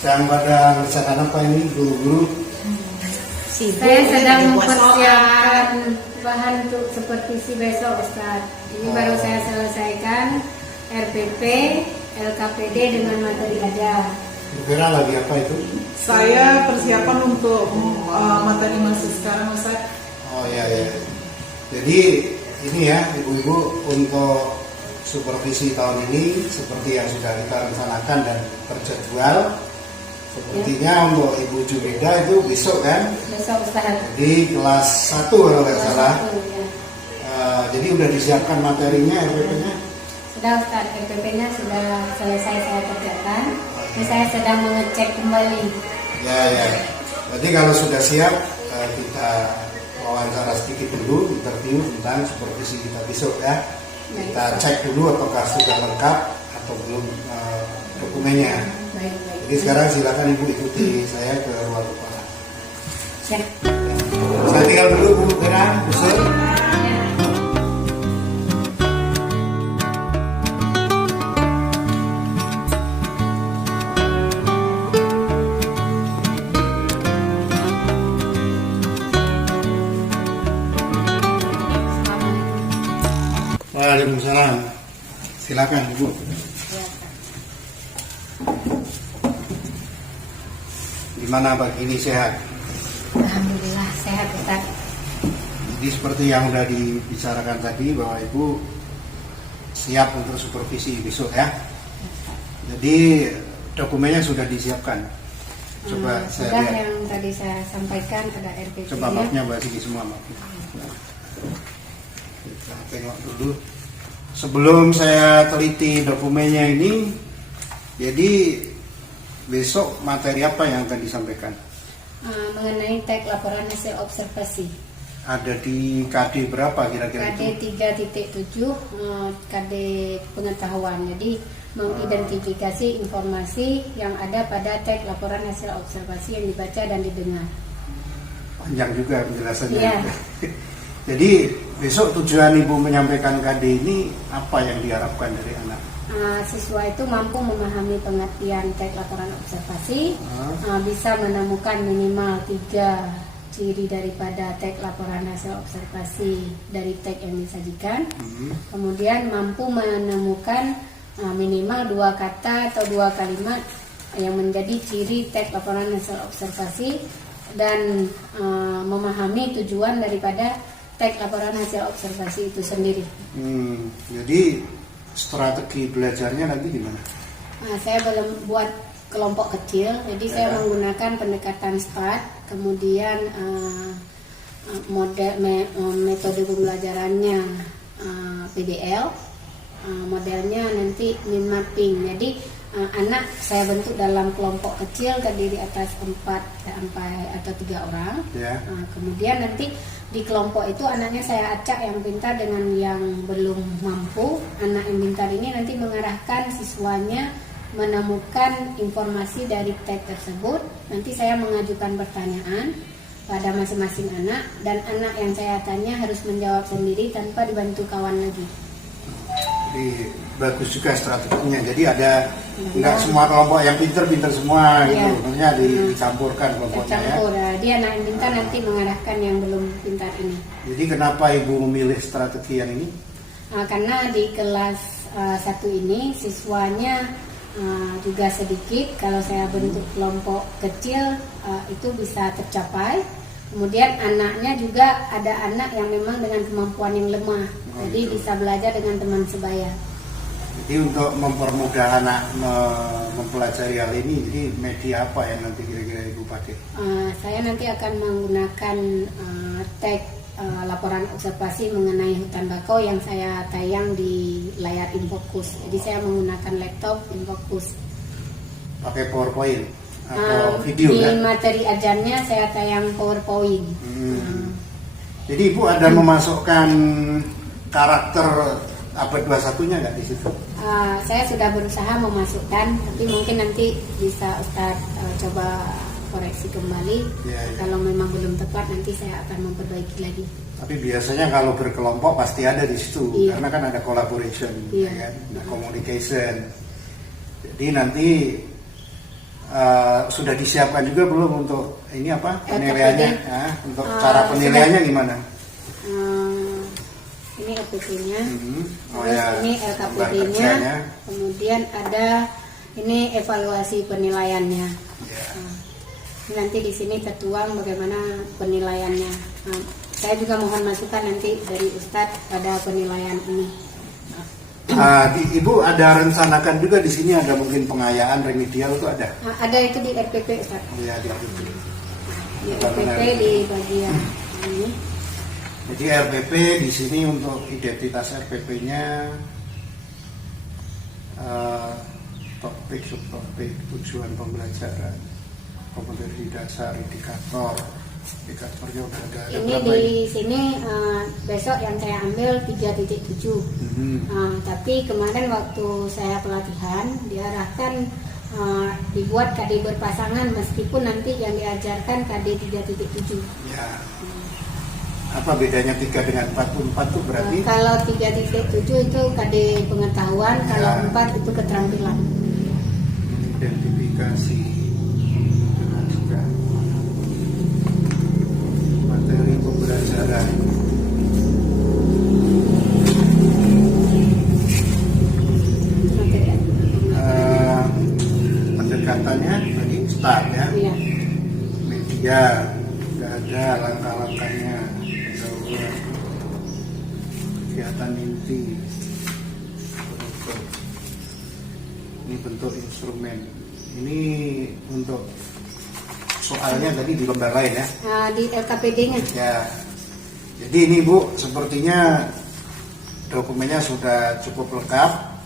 Sedang pada rencana apa ini guru-guru? Saya sedang mempersiapkan bahan untuk seperti besok Ustaz. Ini baru saya selesaikan RPP, LKPD dengan materi ajar. Kira lagi apa itu? Saya persiapan untuk materi masih sekarang Ustaz. Oh ya. Jadi ini ya ibu-ibu untuk supervisi tahun ini seperti yang sudah kita rencanakan dan terjadwal. Sepertinya untuk Ibu Jurida itu besok kan? Besok Ustaz. Jadi kelas 1 kalau nggak salah. Ya. Jadi udah disiapkan materinya, RPP-nya? Sudah Ustaz, RPP-nya sudah selesai saya kerjakan. Ini saya sedang mengecek kembali. Ya. Jadi kalau sudah siap kita wawancara sedikit dulu, interview tentang supervisi kita besok ya. Kita cek dulu apakah sudah lengkap atau belum dokumennya. Baik. Jadi sekarang silakan Ibu ikuti saya ke ruang kepala. Siap. Saya tinggal dulu Bu Vera, usul. Waalaikumsalam. Silakan Ibu. Gimana pagi ini sehat? Alhamdulillah sehat Ustaz. Jadi seperti yang sudah dibicarakan tadi bahwa Ibu siap untuk supervisi besok ya. Jadi dokumennya sudah disiapkan. Coba saya sudah lihat. Yang tadi saya sampaikan ada RPP-nya. Coba mapnya Mbak Sigi semua map. Kita tengok dulu. Sebelum saya teliti dokumennya ini, jadi besok materi apa yang akan disampaikan? Mengenai tag laporan hasil observasi. Ada di KD berapa kira-kira KD itu? 3.7 KD pengetahuan. Jadi mengidentifikasi informasi yang ada pada tag laporan hasil observasi yang dibaca dan didengar. Panjang juga penjelasannya. Iya. Jadi besok tujuan Ibu menyampaikan KD ini apa yang diharapkan dari anak? Siswa itu mampu memahami pengertian tag laporan observasi, bisa menemukan minimal 3 ciri daripada tag laporan hasil observasi dari tag yang disajikan. Kemudian mampu menemukan minimal 2 kata atau 2 kalimat yang menjadi ciri tag laporan hasil observasi dan memahami tujuan daripada tag laporan hasil observasi itu sendiri. Jadi strategi belajarnya nanti gimana? Saya belum buat kelompok kecil, jadi saya menggunakan pendekatan START, kemudian metode pembelajarannya PDL, modelnya nanti mind mapping. Jadi anak saya bentuk dalam kelompok kecil terdiri atas 4 sampai atau 3 orang. Kemudian nanti di kelompok itu anaknya saya acak yang pintar dengan yang belum mampu. Anak yang pintar ini nanti mengarahkan siswanya menemukan informasi dari tag tersebut. Nanti saya mengajukan pertanyaan pada masing-masing anak, dan anak yang saya tanya harus menjawab sendiri tanpa dibantu kawan lagi. Jadi bagus juga strateginya. Jadi ada nggak semua kelompok yang pintar-pintar semua gitu. Maksudnya dicampurkan kelompoknya ya. Dia anak yang pintar nanti mengarahkan yang belum pintar ini. Jadi kenapa Ibu memilih strategi yang ini? Karena di kelas 1 ini siswanya juga sedikit. Kalau saya bentuk kelompok kecil itu bisa tercapai. Kemudian anaknya juga ada anak yang memang dengan kemampuan yang lemah, jadi bisa belajar dengan teman sebaya. Jadi untuk mempermudah anak mempelajari hal ini, jadi media apa yang nanti kira-kira Ibu pakai? Saya nanti akan menggunakan tag laporan observasi mengenai hutan bakau yang saya tayang di layar InFocus. Jadi saya menggunakan laptop InFocus. Pakai PowerPoint? Atau video di kan? materi ajarnya saya tayang PowerPoint. Jadi Ibu ada memasukkan karakter abad 21-nya nggak di situ? Saya sudah berusaha memasukkan, tapi mungkin nanti bisa Ustadz coba koreksi kembali. Kalau memang belum tepat nanti saya akan memperbaiki lagi. Tapi biasanya kalau berkelompok pasti ada di situ, karena kan ada collaboration, kan? Ada communication. Jadi nanti sudah disiapkan juga belum untuk ini apa penilaiannya? Nah, untuk cara Sudah. penilaiannya gimana? Ini LPP-nya, Oh terus ya, ini gambar LKPD-nya, kerjanya. kemudian ada ini evaluasi penilaiannya. Ya. Ini nanti di sini tertuang bagaimana penilaiannya. Saya juga mohon masukan nanti dari Ustadz pada penilaian ini. Ibu ada rencanakan juga di sini ada mungkin pengayaan remedial itu ada? Ada itu di RPP Ustadz. Ya di RPP. Di RPP di bagian ini. Jadi RPP di sini untuk identitas RPP-nya topik, subtopik, tujuan pembelajaran, kompetensi dasar, indikatornya udah ada Ini berapa di sini besok yang saya ambil 3.7. Tapi kemarin waktu saya pelatihan diarahkan dibuat KD berpasangan meskipun nanti yang diajarkan KD 3.7. Ya. Apa bedanya 3 dengan 4? 4 itu berarti? Kalau 3.7 itu KD pengetahuan, kalau 4 itu keterampilan. Identifikasi dengan juga materi pembelajaran. Pendekatannya tadi start ya. Iya. Media sudah ada langkah-langkahnya. Kegiatan inti ini bentuk instrumen. Ini untuk soalnya tadi di lembar lain ya. Di LKPD-nya. Ya. Jadi ini Bu, sepertinya dokumennya sudah cukup lengkap.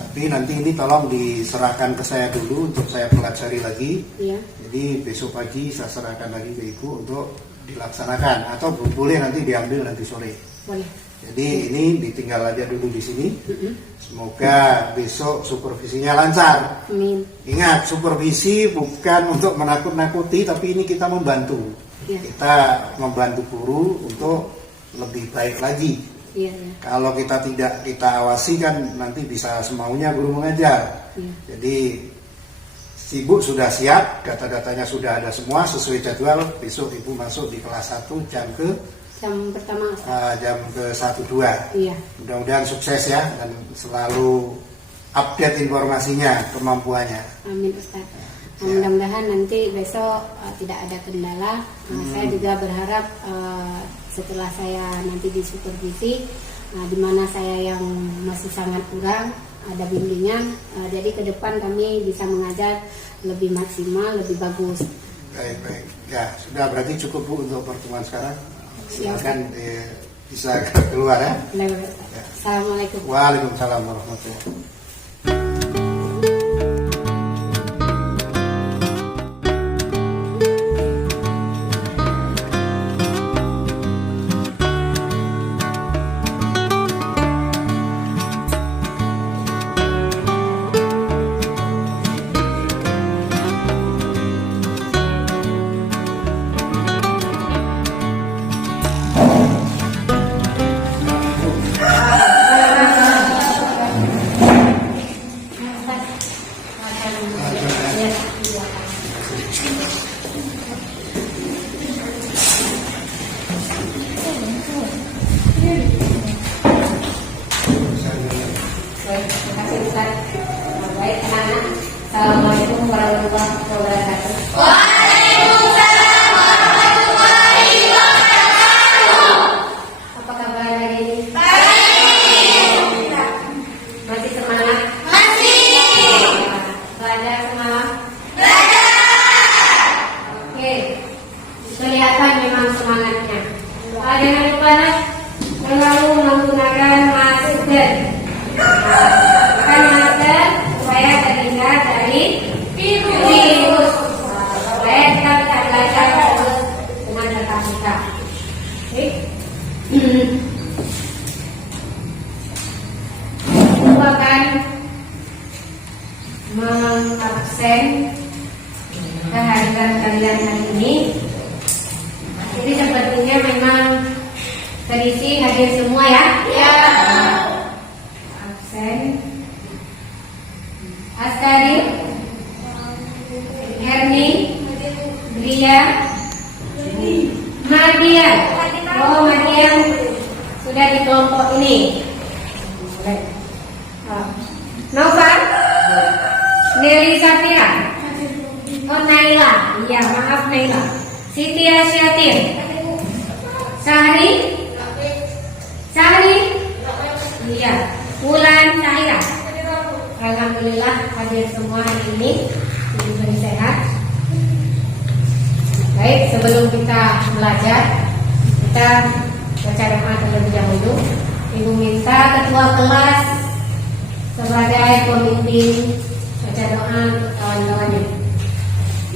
Tapi nanti ini tolong diserahkan ke saya dulu untuk saya pelajari lagi. Iya. Jadi besok pagi saya serahkan lagi ke Ibu untuk dilaksanakan atau boleh nanti diambil nanti sore. Boleh. Jadi ini ditinggal aja dulu di sini. Semoga besok supervisinya lancar. Amin. Ingat, supervisi bukan untuk menakut-nakuti, tapi ini kita membantu. Ya. Kita membantu guru untuk lebih baik lagi. Iya, ya. Kalau kita tidak kita awasi kan nanti bisa semaunya guru mengajar. Ya. Jadi Ibu sudah siap, data-datanya sudah ada semua sesuai jadwal. Besok Ibu masuk di kelas 1 jam pertama. jam ke 1-2. Iya. Mudah-mudahan sukses ya dan selalu update informasinya, kemampuannya. Amin Ustaz. Mudah-mudahan nanti besok tidak ada kendala. Saya juga berharap setelah saya nanti disupervisi, di mana saya yang masih sangat kurang ada bimbingan. Jadi ke depan kami bisa mengajar lebih maksimal, lebih bagus. Baik. Ya sudah berarti cukup Bu untuk pertemuan sekarang. Silakan bisa keluar ya. Assalamualaikum. Waalaikumsalam warahmatullahi wabarakatuh. Assalamualaikum warahmatullahi wabarakatuh. Waalaikumsalam warahmatullahi wabarakatuh. Apa kabar hari ini? Baik. Masih semangat? Masih. Belajar semalam? Belajar. Oke. Kelihatan memang semangatnya. Jangan lupa selalu menggunakan masker. Pakai masker supaya terhindar dari virus. Supaya kita bisa belajar terus dengan tatap muka. Oke. Ibu akan mengabsen kehadiran kalian hari ini. Jadi sepertinya memang terisi hadir semua ya? Ya. Absen. Askari. Herni, Ria, Mardian. Oh, Mardian sudah di kelompok ini. Novan, Nelly Safira, oh Naila, iya maaf Naila. Siti Asyatin, Sahri, iya. Wulan Syahira. Alhamdulillah hadir semua hari ini, diberi sehat. Baik, sebelum kita belajar, kita baca doa terlebih dahulu. Ibu minta ketua kelas sebagai pemimpin baca doa untuk kawan-kawannya.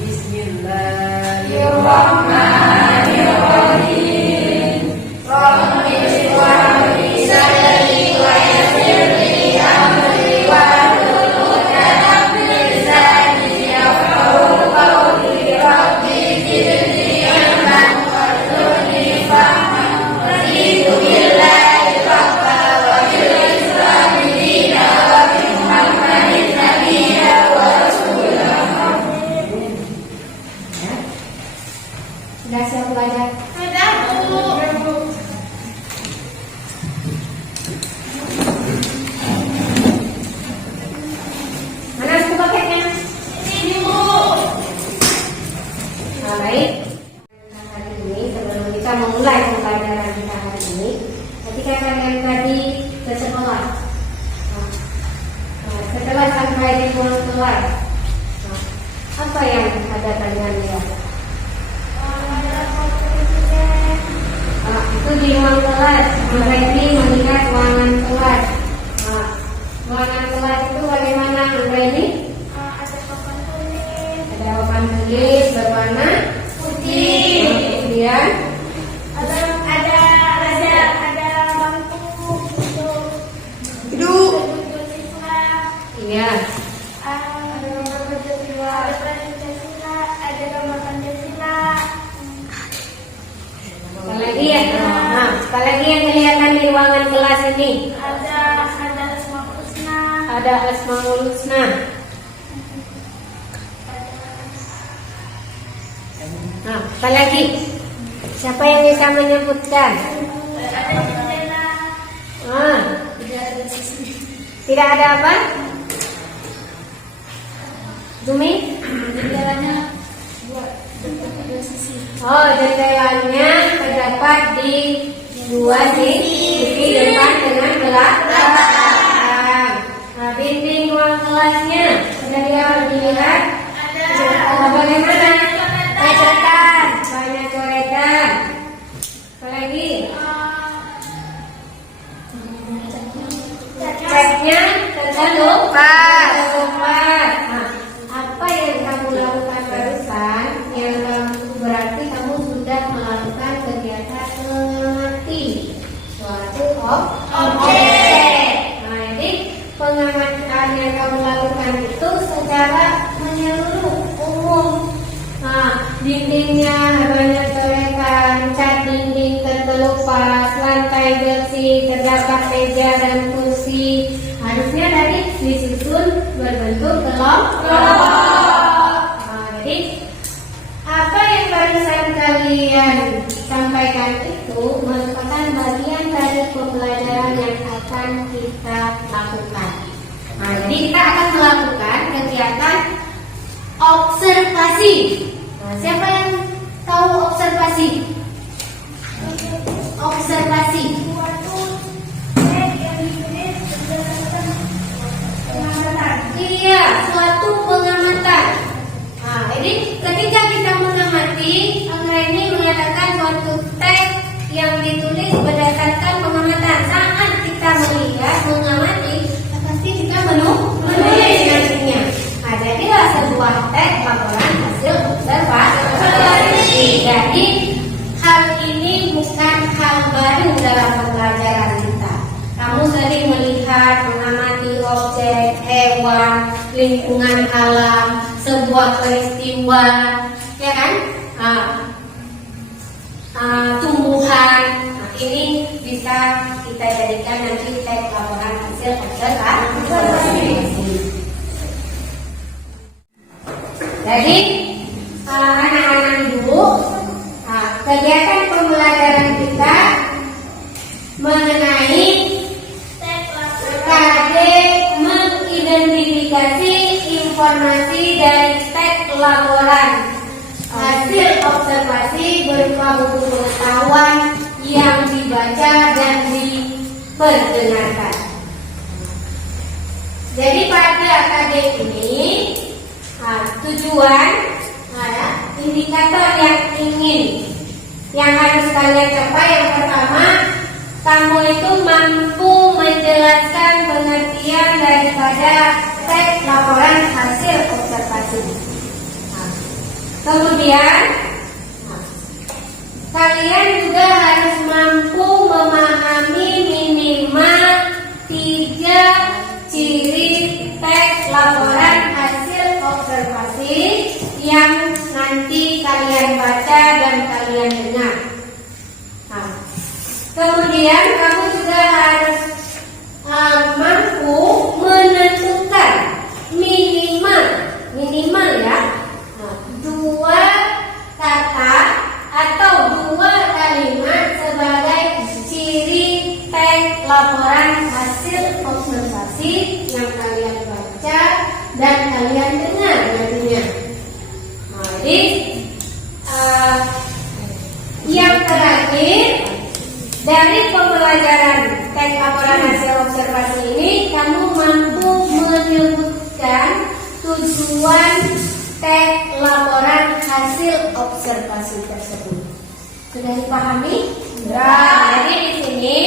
Bismillahirrahmanirrahim. Rabbi shrah li sadri wa yassir li amri wahlul 'uqdatam min lisani yafqahu qawli. Rabbi zidni ilman warzuqni fahman raditu billahi rabba wa bil islami dina wa bi Muhammadin nabiyya wa rasulah. Sudah siap belajar? Sudah, Bu. Mana buku paketnya? Ini, Bu. Nah, baik. Hari ini sebelum kita memulai pembelajaran kita hari ini, ketika kalian tadi ke sekolah, setelah sampai di ruang kelas, apa yang ada kalian lihat? Itu di ruang kelas. Mereka ini melihat ruangan kelas. Ruangan kelas itu bagaimana Andra ini? Ada papan tulis. Ada papan tulis berwarna Putih. kemudian Ada bangku untuk Duduk. duduk siswa. iya. Ada gambar Pancasila. Ada gambar Pancasila. Apalagi ya? Apalagi yang kelihatan di ruangan kelas ini? Ada Asmaul Husna. Ada Asmaul Husna. Apalagi? Siapa yang bisa menyebutkan? Ada jendela. Tidak ada apa? Zumi? Jendelanya dua sisi. Oh, jendelanya terdapat di dua sisi depan dengan belakang. Nah, dinding ruang kelasnya sudah dilihat. Bagaimana? Banyak coretan. Apalagi? Catnya terkelupas. Nah, apa yang kamu lakukan barusan? Berarti kamu sudah melakukan kegiatan mengamati suatu objek. Nah, jadi pengamatan yang kamu lakukan itu secara menyeluruh, umum. Nah, dindingnya banyak coretan, cat dinding terkelupas, lantai bersih, terdapat meja dan kursi. Harusnya tadi disusun berbentuk kelompok. Nah, jadi apa yang barusan kalian sampaikan itu merupakan bagian dari pembelajaran yang akan kita lakukan. Nah, jadi kita akan melakukan kegiatan observasi. Nah, siapa yang tahu observasi? Observasi. Iya, suatu pengamatan. Nah, jadi ketika kita mengamati, Anggra ini mengatakan suatu teks yang ditulis berdasarkan pengamatan. Saat kita melihat, mengamati, pasti kita menulis nantinya. Nah, jadilah sebuah teks laporan hasil observasi. Jadi hal ini bukan hal baru dalam pembelajaran kita. Kamu sering melihat, mengamati objek, hewan, lingkungan alam, sebuah peristiwa, ya kan? Tumbuhan. Nah, ini bisa kita jadikan nanti teks laporan hasil observasi. Jadi anak-anak ibu, kegiatan pembelajaran kita mengenai KD mengidentifikasi informasi dari teks laporan hasil observasi berupa buku pengetahuan yang dibaca dan diperdengarkan. Jadi pada KD ini tujuan indikator yang harus kalian capai. Yang pertama, kamu itu mampu menjelaskan pengertian daripada teks laporan hasil observasi. Kemudian kalian juga harus mampu memahami minimal 3 ciri teks laporan hasil observasi yang nanti kalian baca dan kalian dengar. Kemudian kamu juga harus mampu menentukan minimal ya 2 kata atau 2 kalimat sebagai ciri teks laporan hasil observasi yang kalian baca dan kalian dengar nantinya. Jadi yang terakhir dari pembelajaran teks laporan hasil observasi ini, kamu mampu menyebutkan tujuan teks laporan hasil observasi tersebut. Sudah dipahami? Jadi di sini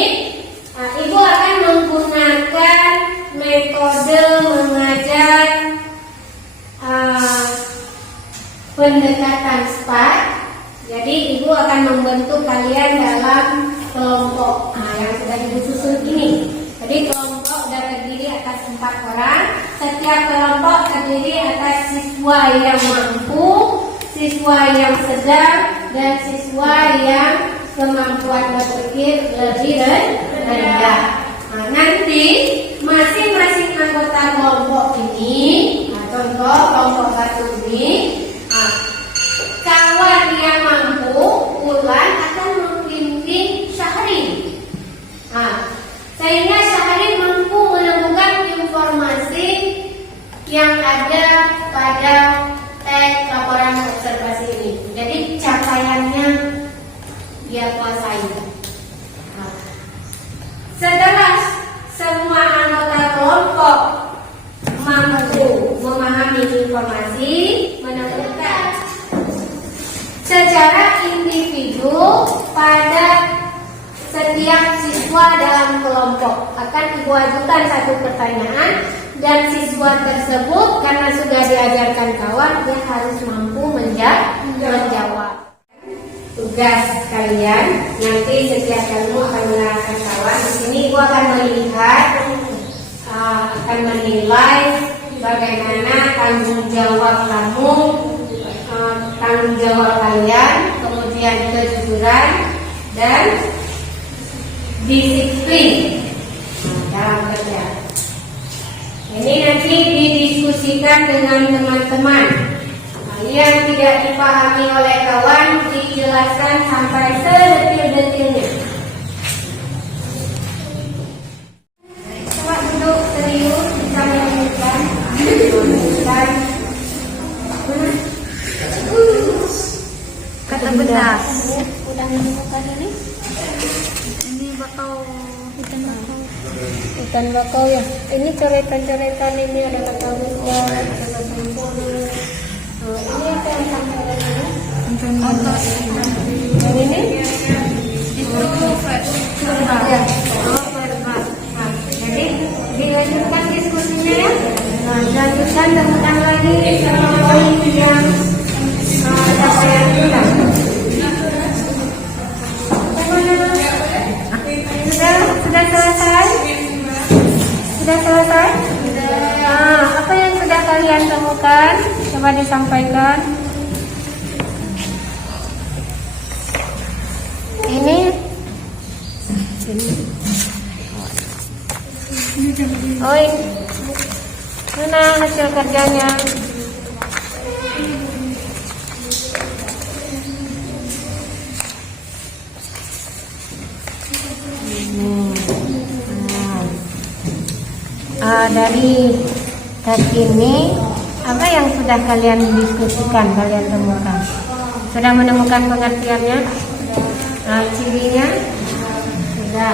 ibu akan menggunakan metode mengajar pendekatan SPAT. Jadi ibu akan membentuk kalian dalam kelompok yang sudah ibu susun ini. Jadi kelompok sudah terdiri atas 4 orang. Setiap kelompok terdiri atas siswa yang mampu, siswa yang sedang, dan siswa yang kemampuan berpikir lebih rendah. Nanti masing-masing anggota kelompok ini, contoh kelompok 1 ini, kawan yang mampu, Ulan akan membimbing Syahrin. Sehingga Syahrin mampu menemukan informasi yang ada pada teks laporan observasi ini. Jadi capaiannya dia kuasai. Setelah semua anggota kelompok mampu memahami informasi, menemukan secara individu pada setiap siswa dalam kelompok akan ibu ajukan 1 pertanyaan, dan siswa tersebut karena sudah diajarkan kawan, dia harus mampu menjawab. Tugas kalian nanti setiap kamu akan menerangkan kawan. Di sini ibu akan melihat, akan menilai bagaimana tanggung jawab kamu, tanggung jawab kalian, kemudian kejujuran dan disiplin dalam kerja. Ini nanti didiskusikan dengan teman-teman. Yang tidak dipahami oleh kawan dijelaskan sampai sedetil-detilnya. Coba duduk serius, bisa menunjukkan. Kata benar. Udah menemukan ini? Ini bakau hutan bakau ya. Ini coretan-coretan ini ada kata benar, ada kata sempurna. Ini apa yang sampai ini? Yang ini? Itu verbal. Verbal. Jadi dilanjutkan diskusinya ya. Lanjutkan temukan lagi poin yang capaian kita. Sudah selesai? Sudah selesai? Apa yang sudah kalian temukan? Coba disampaikan. Ini. Oh ini. Mana hasil kerjanya? dari teks ini, apa yang sudah kalian diskusikan, kalian temukan? Sudah menemukan pengertiannya? Cirinya? Sudah.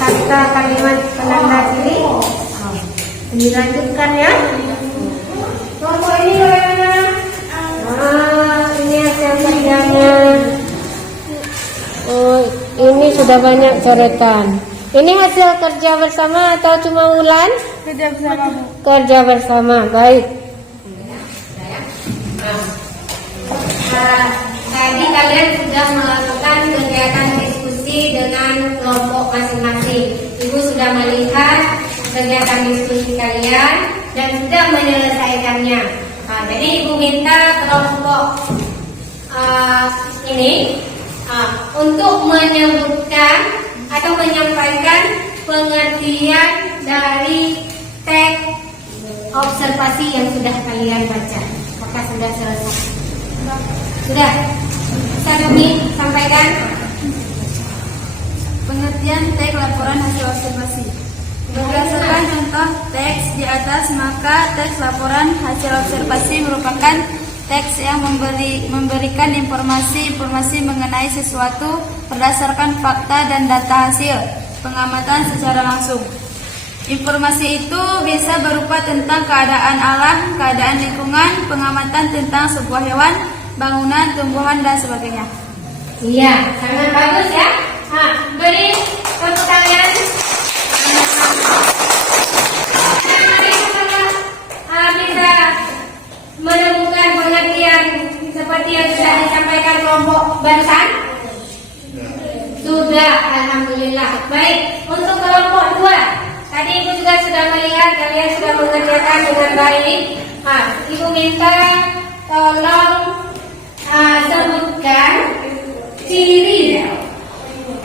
Kata kalimat penanda ciri? Dilanjutkan ya. Kelompok ini bagaimana? Ini hasil kerjanya. Oh, ini sudah banyak coretan. Ini hasil kerja bersama atau cuma ulan? Kerja bersama, Bu. Kerja bersama, baik. Tadi kalian sudah melakukan kegiatan diskusi dengan kelompok masing-masing. Ibu sudah melihat kegiatan diskusi kalian dan sudah menyelesaikannya. Jadi Ibu minta kelompok ini untuk menyebutkan atau menyampaikan pengertian dari teks observasi yang sudah kalian baca. Apakah sudah selesai? Sudah? Bisa kami sampaikan? Pengertian teks laporan hasil observasi. Berdasarkan contoh teks di atas, maka teks laporan hasil observasi merupakan teks yang memberikan informasi mengenai sesuatu berdasarkan fakta dan data hasil pengamatan secara langsung. Informasi itu bisa berupa tentang keadaan alam, keadaan lingkungan, pengamatan tentang sebuah hewan, bangunan, tumbuhan, dan sebagainya. Iya, sangat bagus ya. Beri tepuk tangan. Bisa menemukan pengertian seperti yang sudah disampaikan kelompok barusan? Sudah, alhamdulillah. Baik, untuk kelompok 2, tadi Ibu juga sudah melihat kalian sudah mengerjakan dengan baik. Ibu minta tolong sebutkan ciri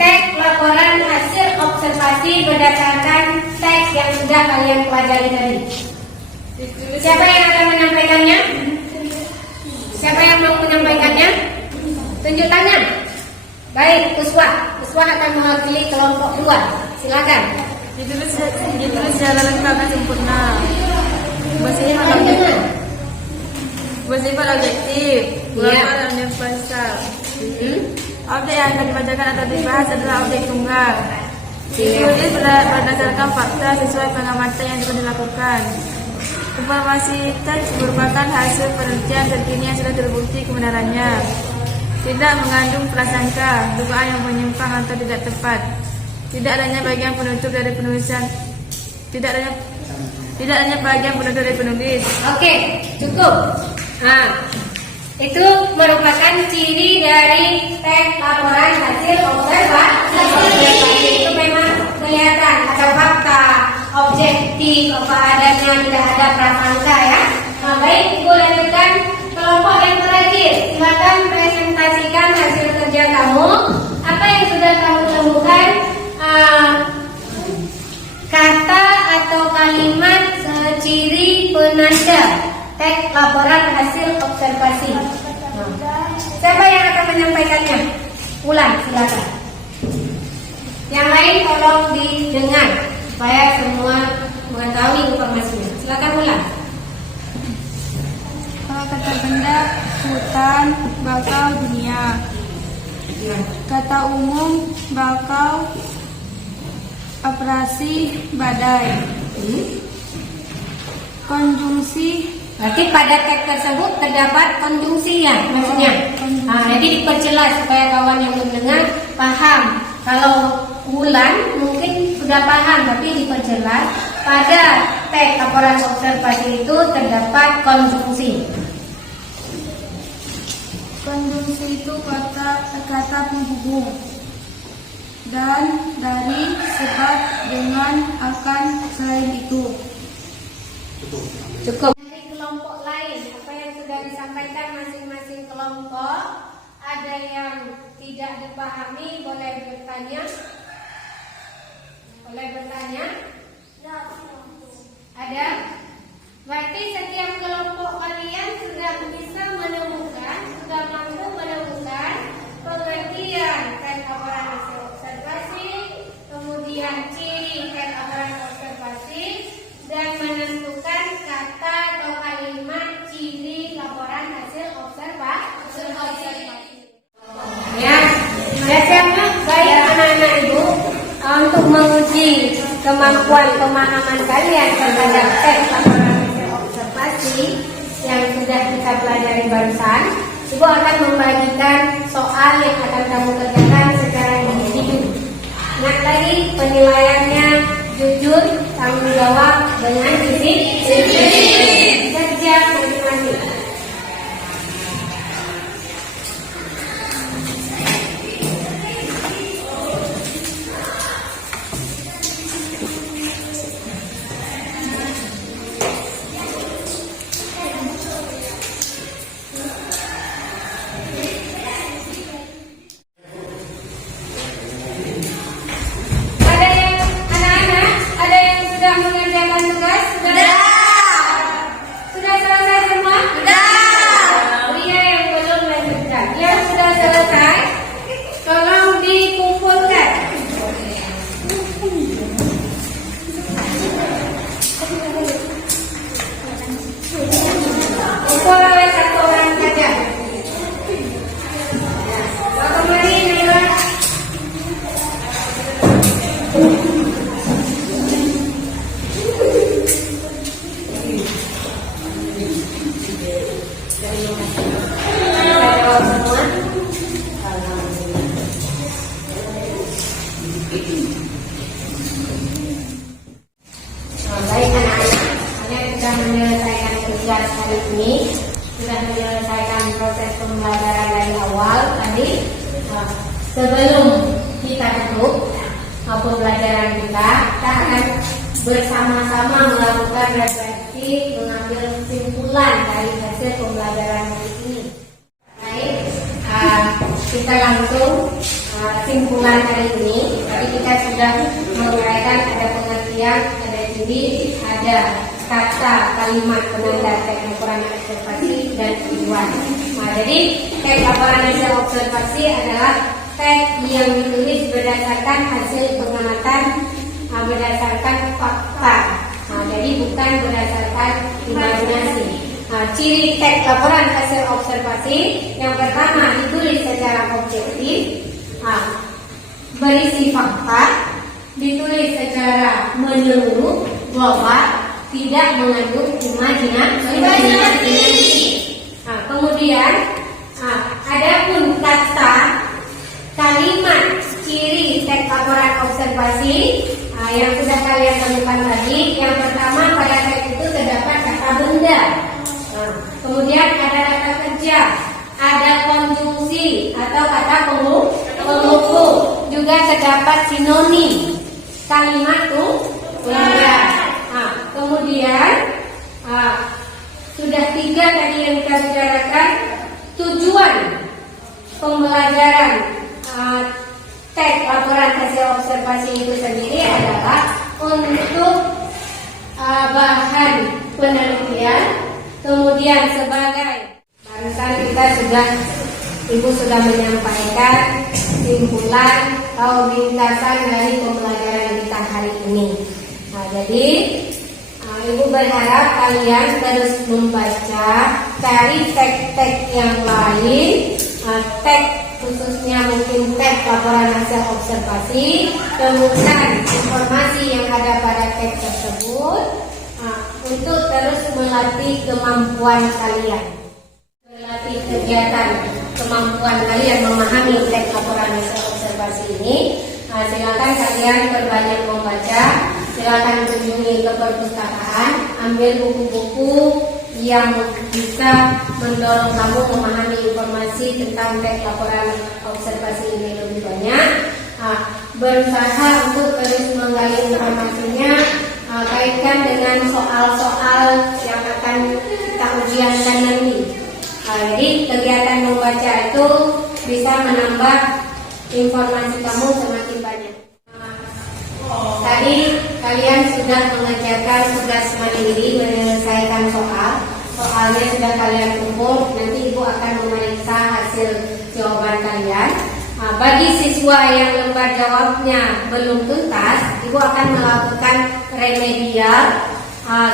teks laporan hasil observasi berdasarkan teks yang sudah kalian pelajari tadi. Siapa yang akan menyampaikannya? Siapa yang mau menyampaikannya? Tunjuk tangan. Baik, Uswa akan mewakili kelompok 2. Silakan. Ditulis secara lengkap dan sempurna. Bersifat objektif, bukan universal. Objek yang akan dibacakan atau dibahas adalah objek tunggal. Ditulis berdasarkan fakta sesuai pengamatan yang sudah dilakukan. Informasi teks merupakan hasil penelitian terkini yang sudah terbukti kebenarannya. Tidak mengandung prasangka, dugaan yang menyimpang atau tidak tepat. Tidak adanya bagian penutup dari penulisan. Tidak adanya bagian penutup dari penulis. Oke, cukup. Itu merupakan ciri dari teks laporan hasil observasi. Itu memang kelihatan ada fakta, objektif, apa adanya, tidak ada prasangka ya. Baik, Ibu lanjutkan kelompok yang terakhir. Silakan presentasikan hasil kerja kamu. Apa yang sudah kamu temukan? Kata atau kalimat ciri penanda teks laporan hasil observasi. Siapa yang akan menyampaikannya? Ulang, silakan. Yang lain tolong didengar supaya semua mengetahui informasinya. Silakan ulang. Kata benda, hutan, bakau, dunia. Kata umum, bakau, operasi, badai. Konjungsi. Berarti pada teks tersebut terdapat konjungsi ya, maksudnya. Jadi diperjelas supaya kawan yang mendengar paham. Kalau ulang mungkin sudah paham, tapi diperjelas pada teks laporan observasi itu terdapat konjungsi. Konjungsi itu kata penghubung dan dari, sebab, dengan, akan, selain itu. Cukup. Dari kelompok lain, apa yang sudah disampaikan masing-masing kelompok, ada yang tidak dipahami, boleh bertanya. Ada? Berarti setiap kelompok kalian sudah bisa menemukan, sudah mampu menemukan pengertian teks laporan hasil observasi, kemudian ciri teks laporan observasi, dan untuk menguji kemampuan pemahaman kalian terhadap teks laporan hasil observasi yang sudah kita pelajari barusan, Ibu akan membagikan soal yang akan kamu kerjakan secara individu. Ingat tadi penilaiannya jujur, tanggung jawab dengan disiplin kerja masing-masing. Baik anak-anak, kalian sudah menyelesaikan tugas hari ini, sudah menyelesaikan proses pembelajaran dari awal tadi. Sebelum kita tutup pembelajaran kita akan bersama-sama melakukan refleksi, mengambil kesimpulan dari hasil pembelajaran hari ini. Baik, kita langsung kesimpulan hari ini. Tadi kita sudah menguraikan ada pengertian, ada ciri, ada kata, kalimat, penanda teks laporan observasi dan tujuan. Jadi teks laporan hasil observasi adalah teks yang ditulis berdasarkan hasil pengamatan, berdasarkan fakta. Jadi bukan berdasarkan imajinasi. Ciri teks laporan hasil observasi yang pertama ditulis secara objektif, berisi fakta, ditulis secara menyeluruh, global, tidak mengandung imajinasi. Kemudian adapun kata, kalimat, ciri teks laporan observasi yang sudah kalian temukan tadi. Yang pertama, pada teks itu terdapat kata benda. Kemudian ada kata kerja, ada konjungsi atau kata penguku, juga terdapat sinonim, kalimat tunggal. Kemudian sudah 3 tadi yang kita bicarakan. Tujuan pembelajaran teks laporan hasil observasi itu sendiri adalah untuk bahan penelitian, kemudian sebagai barusan Ibu sudah menyampaikan kesimpulan atau ringkasan dari pembelajaran kita hari ini. Jadi Ibu berharap kalian terus membaca, cari teks-teks yang lain, teks khususnya mungkin teks laporan hasil observasi, temukan informasi yang ada pada teks tersebut untuk terus melatih kemampuan kalian, melatih kegiatan kemampuan kalian memahami teks laporan hasil observasi ini. Silakan kalian perbanyak membaca, silakan kunjungi ke perpustakaan, ambil buku-buku yang bisa mendorong kamu memahami informasi tentang teks laporan observasi ini lebih banyak. Berusaha untuk terus menggali informasinya, kaitkan dengan soal-soal yang akan kita ujiankan nanti. Jadi kegiatan membaca itu bisa menambah informasi kamu semakin banyak. Tadi kalian sudah mengerjakan tugas mandiri, menyelesaikan soalnya sudah kalian kumpul. Nanti Ibu akan memeriksa hasil jawaban kalian. Bagi siswa yang lembar jawabnya belum tuntas, Ibu akan melakukan remedial,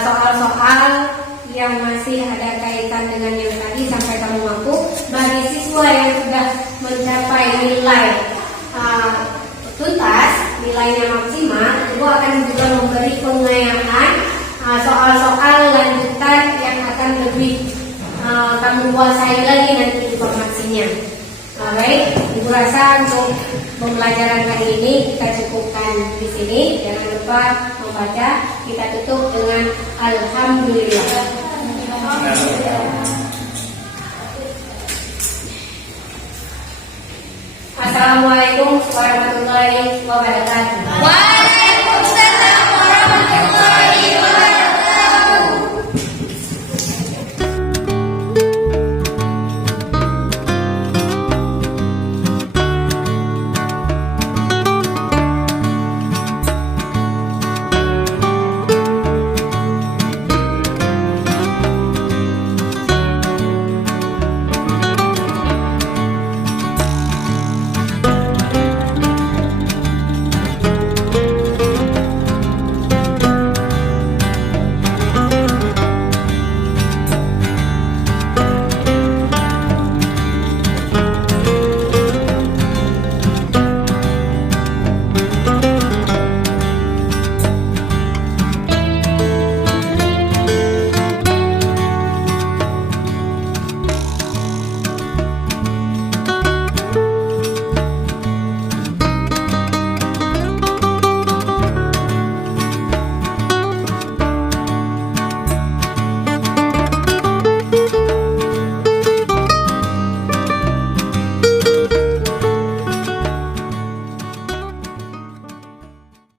soal-soal yang masih ada kaitan dengan yang tadi sampai kamu mampu. Bagi siswa yang sudah mencapai nilai tuntas, nilainya maksimal, akan menguasai lagi nanti informasinya. Baik, Ibu rasa untuk pembelajaran kali ini kita cukupkan di sini. Jangan lupa membaca. Kita tutup dengan Alhamdulillah. Assalamualaikum warahmatullahi wabarakatuh.